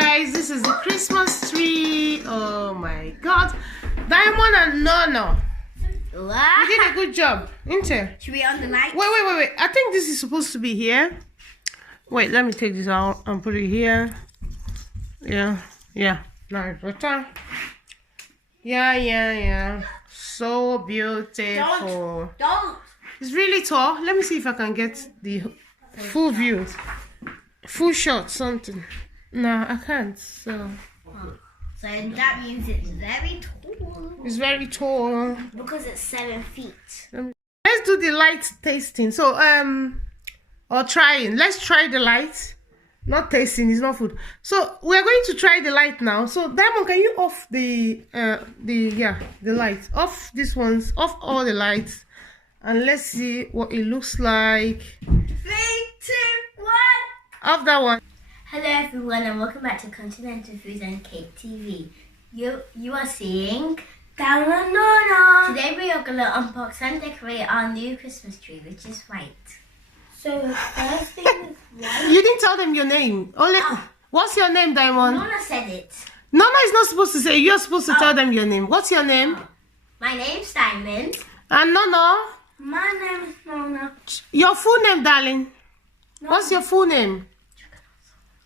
guys, this is the Christmas tree. Oh my god. Diamond and Nono. You did a good job, didn't you? Should we on the light? Wait. I think this is supposed to be here. Wait, let me take this out and put it here. Yeah. Nice. Return. Yeah. So beautiful. Don't. It's really tall. Let me see if I can get the full view. Full shot, something. No, I can't. So that means it's very tall. it's very tall. Because it's 7 feet. Let's do the light tasting. So or trying. Let's try the light. Not tasting. It's not food. So we're going to try the light now. So Diamond, can you off the light? Off these ones. Off all the lights, and let's see what it looks like. 3, 2, 1. Off that one. Hello everyone and welcome back to Continental Foods and Cake TV. You are seeing Diamond Nono. Today we are going to unbox and decorate our new Christmas tree, which is white. So the first thing is white. You didn't tell them your name. Only what's your name, Diamond? Nona said it. Nona is not supposed to say. You're supposed to tell them your name. What's your name? My name's Diamond. And Nono? My name is Nona. Your full name, darling? What's your full name?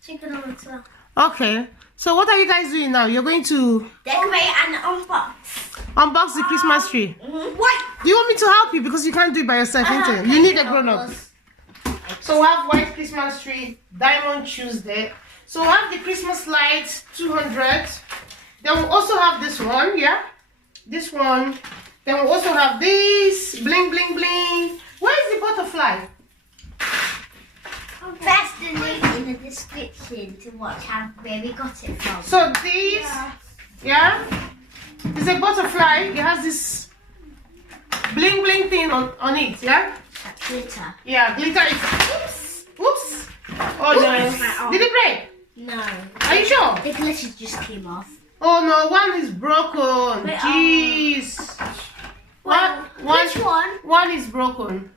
Chicken on the top. Okay. So what are you guys doing now? You're going to Decorate and unbox the Christmas tree. White. Do you want me to help you? Because you can't do it by yourself, isn't it? You need a grown-up. So we have white Christmas tree, Diamond Tuesday. So we have the Christmas lights, 200. Then we also have this one, yeah? This one. Then we also have this, bling, bling, bling. Where is the butterfly? Press the link in the description to watch where we got it from. So this, yeah, it's a butterfly. It has this bling bling thing on it, yeah? Glitter. Yeah, glitter is. Oops. Oh no. Did it break? No. Are you sure? The glitter just came off. Oh no, one is broken. Wait, Jeez. Which one? One is broken.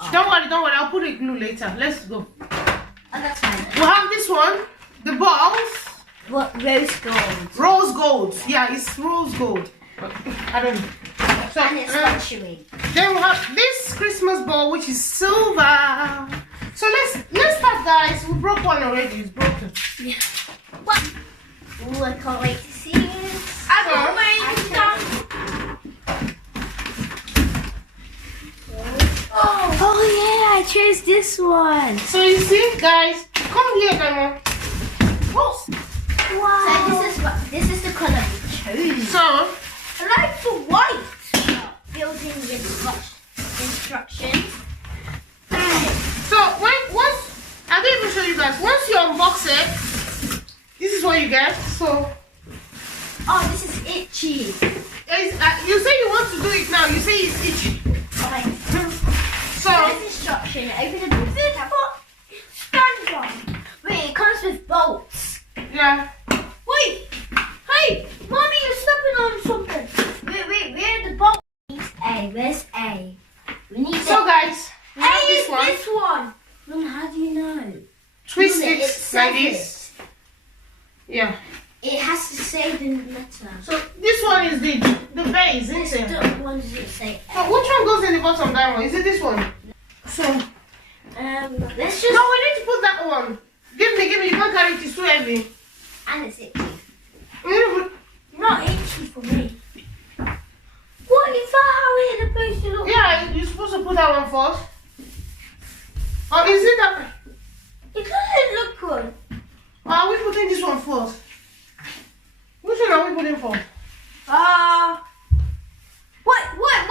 Oh. Don't worry. I'll put it glue later. Let's go. Oh, that's fine. We have this one. The balls. What? Rose gold. Rose gold. Yeah, it's rose gold. I don't know. So, and it's fluctuating. Then we have this Christmas ball, which is silver. So let's start, guys. We broke one already. It's broken. Yeah. What? Ooh, I can't wait to see it. I can't wait. Oh yeah, I chose this one. So you see, guys, come here, Grandma. Wow. So this is the color we chose. So I like the white. Building the instructions. So once I didn't even show you guys. Once you unbox it, this is what you get. So this is itchy. You say you want to do it now. You say it's itchy. Okay. So this instruction. Open the box. This is what it stands on. Wait, it comes with bolts. Yeah. Wait. Hey, Mommy, you're stepping on something. Wait. Where are the bolts? A. Where's A? We need so guys, we have this one. This one. Mom, how do you know? Twist it like this. Yeah. It has to say the letter. So this one is the base, isn't it? The one does it say? So which one goes in the bottom? That one? Is it this one? So let's just. No, we need to put that one. Give me. You can't carry it. It's too heavy. And it's itchy. Not itchy for me. What is that? How it's supposed to look? Yeah, you're supposed to put that one first. Or is it that? It doesn't look good. Or are we putting this one first? Which one are we putting first? What? What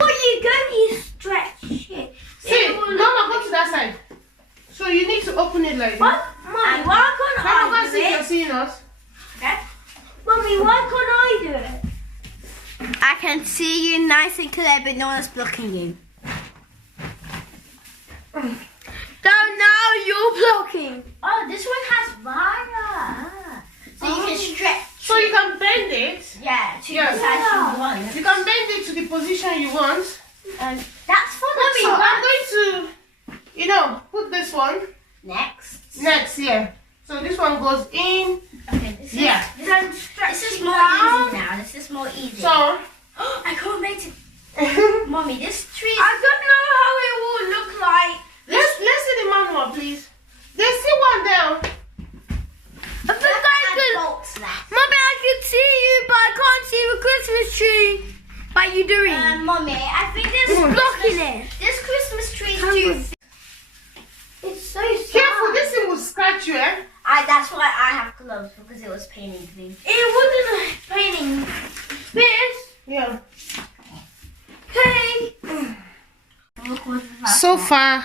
are you going to stretch it? See, go to that side. So you need to open it like this. What? Mommy, why can't I do it? You're seeing us. Okay. Mommy, why can't I do it? I can see you nice and clear, but no one's blocking you. No, you're blocking. Oh, this one has wire. So you can stretch. So you can bend it. Yeah, to the size you want. You can bend it to the position you want. That's for Mommy, so I'm going to, put this one. Next, yeah. So this one goes in. more easy. So I can't make it. Mommy, this tree. I don't know how it will look like. let's see the manual, please. There's still one there. I think I can. Mommy, I can see you, but I can't see the Christmas tree. What are you doing? Mommy, I think It's blocking it. this Christmas tree is too. It's so soft. Careful, this thing will scratch you, eh? That's why I have gloves because it was painting green. It wasn't painting this. Yeah. Okay. So far,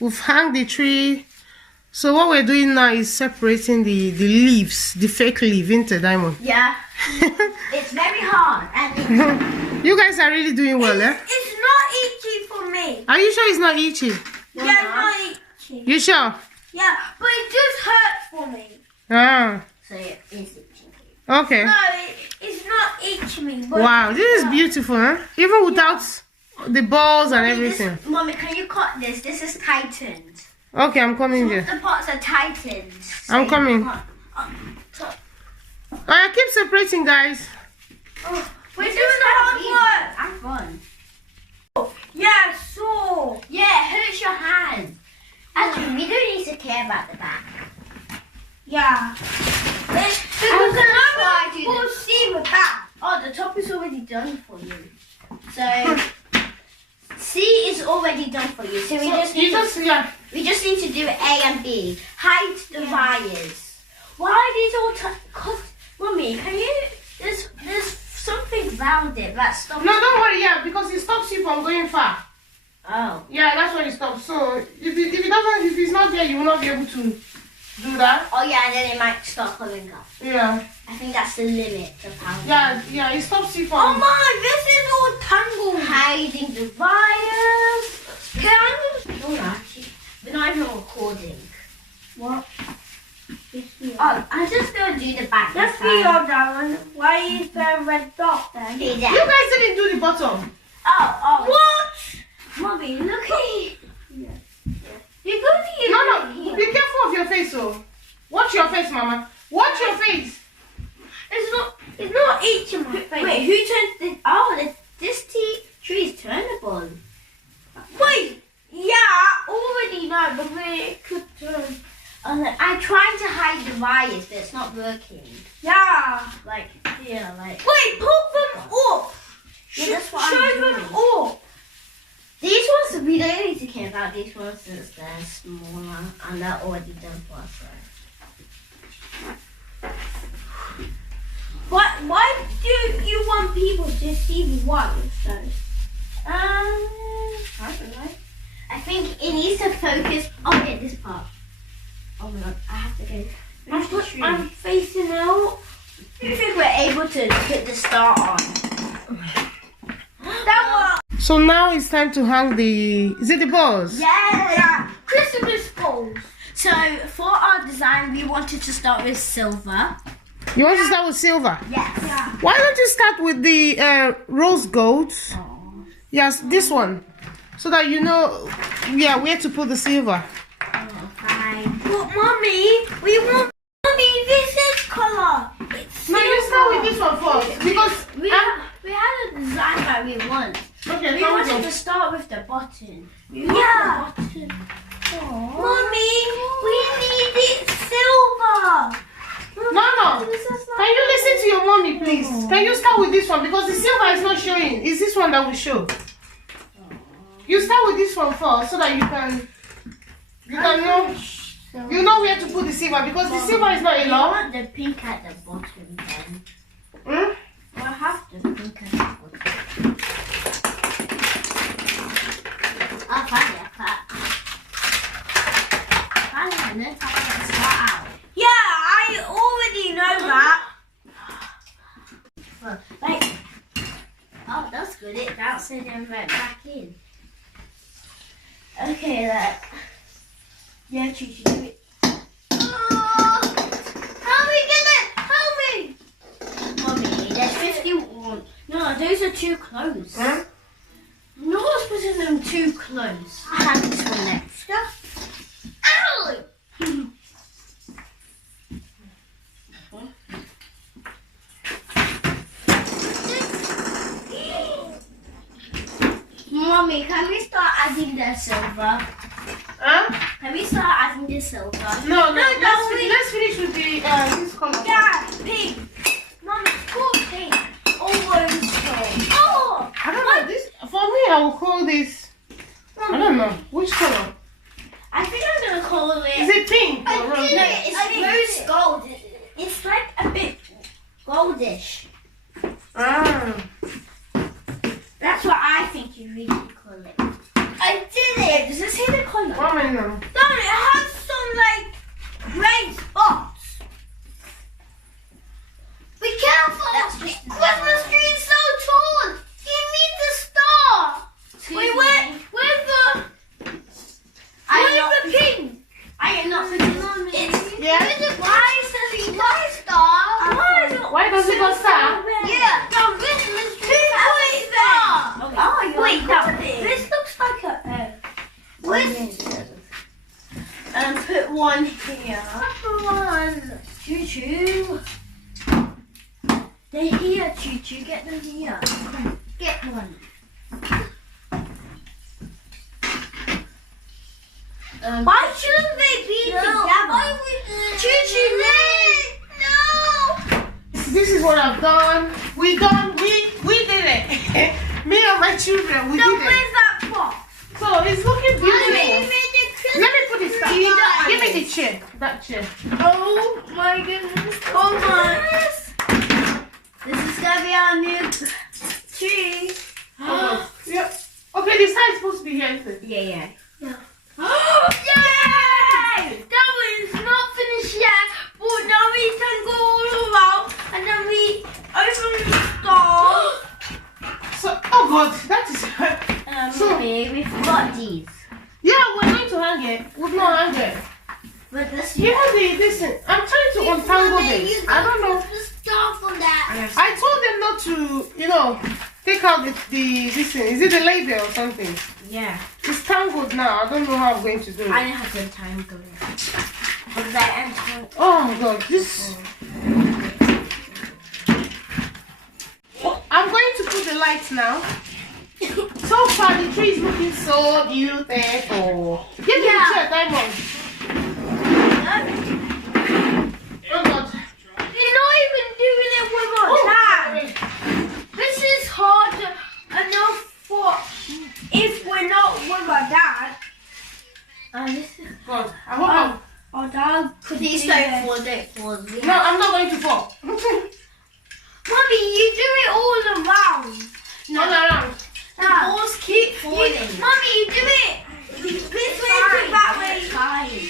we've hung the tree. So what we're doing now is separating the leaves, the fake leaf into Diamond. Yeah. It's very hard. And You guys are really doing well, eh? It's not itchy for me. Are you sure it's not itchy? Yeah, it's not itchy. You sure? Yeah, but it just hurts for me. Ah, so it is itching. okay. No, it's not itchy me. But Wow, this is beautiful, huh? Even without the balls and everything. Mommy, can you cut this? This is tightened. Okay, I'm coming Some here. of the parts are tightened. So I'm you coming. can't- I keep separating, guys. we're This doing is the hard easy. work. I'm fun. Yeah, so. Yeah, it hurts your hand. Actually, we don't need to care about the back. Yeah. Because I'm gonna I try to do will this. see the back. Oh, the top is already done for you. So C is already done for you. So we just need we just need to do A and B. Hide the wires. Why are these all Mommy, can you there's something round it that stops. No, don't worry, yeah, because it stops you from going far. Oh. Yeah, that's when it stops. So if it's not there, you will not be able to do that. Oh yeah, and then it might start coming up. Yeah. I think that's the limit of how Yeah, it stops you Oh from. my, this is all tangled. hiding the wires. No, actually, we're not even recording. What? Oh, I'm just gonna do the back. Let's this be time. your Darren. Why is there a red dot then? Okay, You there. guys didn't do the bottom. Oh. What? Mommy, look at it. You're going to No, be careful of your face, oh. Watch your face, Mama. Watch your face. It's not itching my face. Wait, who turned this? Oh, this tree is turnable. Wait. Yeah, I already know, but we could turn. I tried to hide the wires, but it's not working. Yeah. Like here, like. Wait, put them up. Yeah, that's what I'm Show doing. them up. These ones we don't need to care about. These ones since they're smaller and they're already done for us. So. Why do you want people to see the wires though? I don't know. I think it needs to focus. Oh yeah, this part. Oh my god, I have to go. I'm facing out. Do you think we're able to put the star on? That So now it's time to hang the. Is it the balls? yeah. Christmas balls. So for our design, we wanted to start with silver. You want to start with silver? Yes. Yeah. Why don't you start with the rose gold? Oh. Yes, this one. So that you know, yeah, where to put the silver. Fine. But mommy, we want. Mommy, this is color. It's No, you start with this one first because We had a design that we want. okay, We come wanted on. to start with the button. Yeah. Mommy, we need it silver. No. Can you listen to your mommy, please? Can you start with this one because the silver is not showing. It's this one that will show. You start with this one first so that you know where to put the silver because the silver is not a I lot. want the pink at the bottom then. Hmm? I have the pink at the bottom. Oh, finally, and then top of the start out. Yeah, I already know that. Like, oh, that's good. It bounced it and right back in. Okay, that. Yeah, Chichi, do it. Help me get it! Help me! Mommy, there's 51. No, those are too close. Huh? No one's putting them too close. I have this one next. Ow! adding the silver? Huh? Have we started adding the silver? No. Let's finish with the this color. Yeah, pink. Mom, it's called pink. Orange. Oh! I don't know. This for me, I will call this. I don't know which color. I think I'm gonna call it. Is it pink? Or rose? It's rose gold. It's like a bit goldish. Ah. That's what I think you really call it. I did it. Does it say the color? 1 minute. No, it has some like grey spots. Be careful! Christmas tree is so tall. Give me the star. Wait, where's the pin? I am not putting on it. Yeah. Why is it my star? Why does it go star? Yeah. No, Christmas tree has a star. Oh, wait, this looks like a. Put one here. Put one. Choo choo. They're here, choo choo. Get them here. Get one. Why shouldn't they be together? Choo choo, no. This is what I've done. We did it. Me and my children, we did it. Where's that box? So it's looking beautiful. Let me put this tree. down. Give me the chair. That chair. Oh my goodness. Oh my. This is gonna be our new tree. Yep. Okay, this side is supposed to be here, isn't it? Yeah. Yay! That one's not finished yet, but now we can go all around and then we open the door. So, oh God, that is. So, Mommy, we forgot these. yeah, we're going to hang it. We've not hung it. But this Listen, I'm trying to untangle this. I don't know. Stop on that. I told them not to, take out the this thing. Is it the label or something? Yeah. It's tangled now. I don't know how I'm going to do it. I don't have the time to it. Because I am. Oh God, this. I'm going to put the lights now. So far, the tree is looking so beautiful. Give me the chair, Diamond. Oh God. You're not even doing it with our dad. This is hard enough for if we're not with our dad. This is God, I hope Our dad could Please do don't it. fall, don't fall. No, I'm not going to fall. Mommy, you do it all around. All around. The balls keep falling. Mommy, you do it this way and that way. Fine.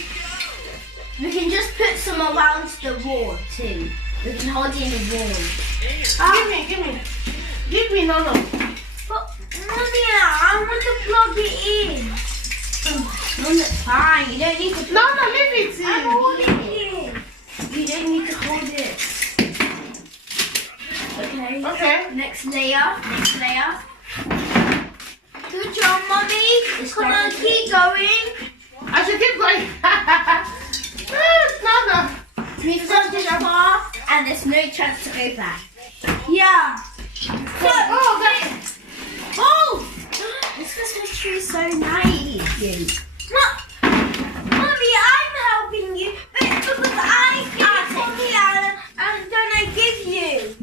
We can just put some around the wall too. We can hold it in the wall. Give me, no. But Mommy, I want to plug it in. No, that's fine. You don't need to. No, leave it. I'm holding it. You don't need to hold it. Okay. Okay. Next layer. Good job, Mommy. Come on, keep going. I should keep going. No. We've got this far, and there's no chance to go back. Yeah. Oh, This Christmas tree is so nice. Mommy, I'm helping you, but because I get it from here and then I give you.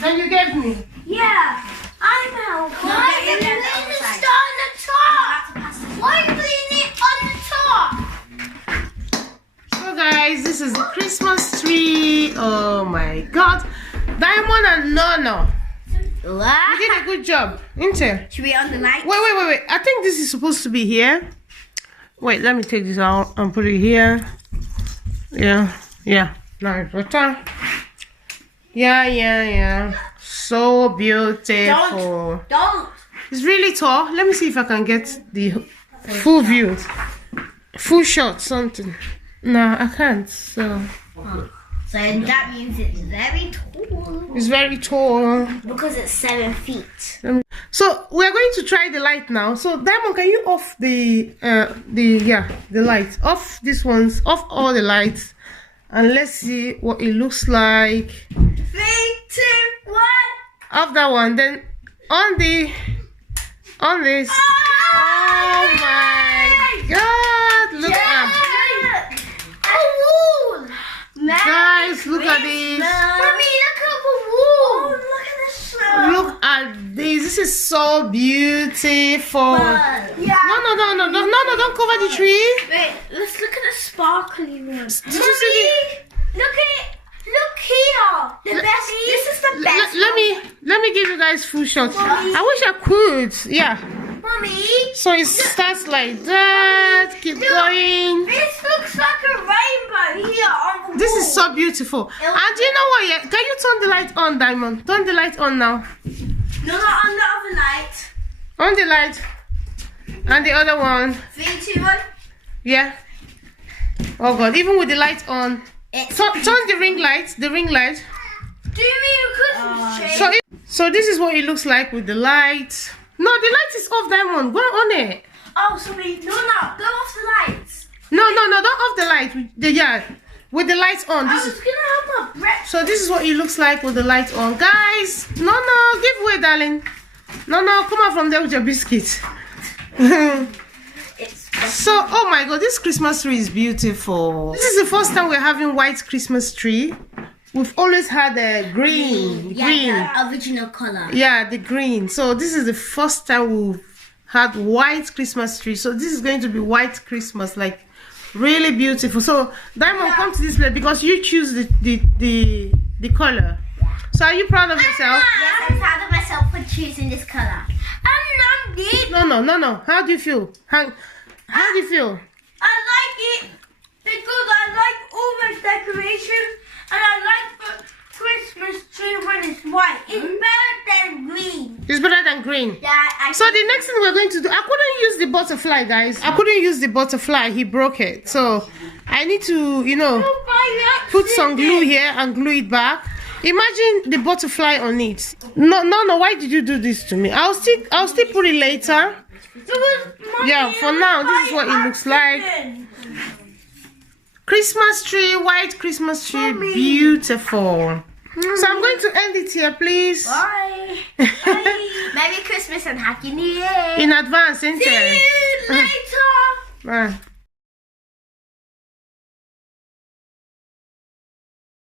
then you gave me. Yeah, I'm helping. Why are you putting the star on the top? Why are you putting it on the top? So guys, this is the Christmas tree. Oh my God, Diamond and Nono. You did a good job, didn't you? Should we on the light? Wait. I think this is supposed to be here. Wait, let me take this out and put it here. Yeah. Now it's better. Yeah. So beautiful. Don't. It's really tall. Let me see if I can get the full view. Full shot, something. No, I can't. So So that means it's very tall. it's very tall. Because it's 7 feet. So we're going to try the light now. So Diamond, can you off the lights? Off these ones. Off all the lights, and let's see what it looks like. 3, 2, 1. Off that one. Then on this. Oh beautiful. Yeah. No, don't cover the tree. Wait, let's look at the sparkly one. Did you see Look at it. Look here. The best. This is the best. Let me give you guys full shots. I wish I could. Yeah. Mommy. So it starts like that. Keep going. This looks like a rainbow here on the wall. This is so beautiful. And you know what? Yeah, can you turn the light on, Diamond? Turn the light on now. No, on the other light. On the light. And the other one. 3, 2, 1. Yeah. Oh God! Even with the light on. Turn the ring light. The ring light. Do me a Christmas tree. So this is what it looks like with the light. No, the light is off, Diamond. Go on it. Oh, sorry. No. Go off the lights. No, don't off the light. With the lights on. I was gonna have my breath. So this is what it looks like with the light on, guys. No, give way, darling. No, come out from there with your biscuit. So, oh my God, this Christmas tree is beautiful. This is the first time we're having white Christmas tree. We've always had a green. The original color. Yeah, the green. So this is the first time we've had white Christmas tree. So this is going to be white Christmas, like really beautiful. So Diamond, come to this place because you choose the color. So are you proud of yourself? Yes, I'm proud of myself for choosing this color. No. How do you feel? How do you feel? I like it because I like all the decorations and I like the Christmas tree when it's white. It's better than green. It's better than green. Yeah. So the next thing we're going to do, I couldn't use the butterfly, guys. I couldn't use the butterfly. He broke it. So I need to, put some glue here and glue it back. Imagine the butterfly on it. No. Why did you do this to me? I'll still put it later. Yeah, for now, this is what it looks like. Christmas tree, white Christmas tree, beautiful. So I'm going to end it here, please. Bye. Merry Christmas and Happy New Year. In advance, ain't See it? you later. Bye.